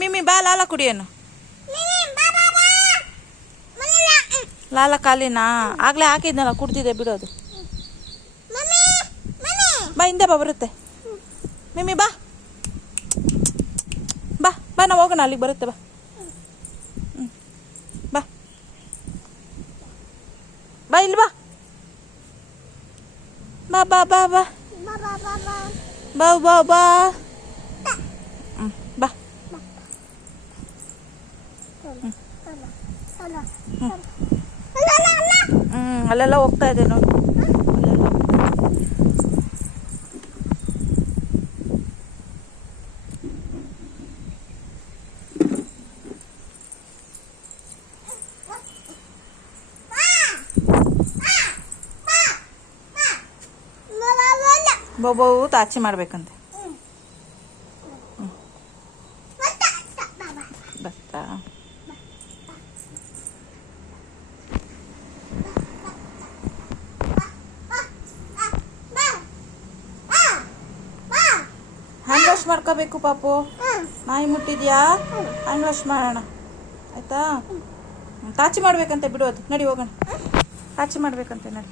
ಮಿಮ್ಮಿ ಬಾ ಲಾಲ ಕುಡಿಯೋನು. ಲಾಲ ಖಾಲಿನಾ? ಆಗ್ಲೇ ಹಾಕಿದ್ನಲ್ಲ, ಕುಡ್ದಿದೆ ಬಿಡೋದು. ಬಾ ಹಿಂದೆ ಬಾ, ಬರುತ್ತೆ. ಮಿಮ್ಮಿ ಬಾ ಬಾ ಬಾ, ನಾವು ಹೋಗೋಣ, ಅಲ್ಲಿಗೆ ಬರುತ್ತೆ. ಬಾ ಬಾ ಬಾ, ಇಲ್ಲಿ ಬಾ ಬಾ ಬಾ ಬಾ ಬಾ ಬಾ ಬಾ ಬಾ. ಬಾ ಅಲ್ಲೆಲ್ಲ ಹೋಗ್ತಾ ಇದೆ ನೋಡಿ. ಬಾಬು ತಾಚಿ ಮಾಡ್ಬೇಕಂತೆ. ಭತ್ತ ಹ್ಯಾಂಡ್ ವಾಶ್ ಮಾಡ್ಕೋಬೇಕು ಪಾಪು. ನಾಯಿ ಮುಟ್ಟಿದ್ಯಾ? ಹ್ಯಾಂಡ್ ವಾಶ್ ಮಾಡೋಣ ಆಯ್ತಾ? ತಾಚಿ ಮಾಡ್ಬೇಕಂತೆ, ಬಿಡು ಅದು. ನಡಿ ಹೋಗೋಣ, ತಾಚಿ ಮಾಡ್ಬೇಕಂತೆ, ನಡಿ.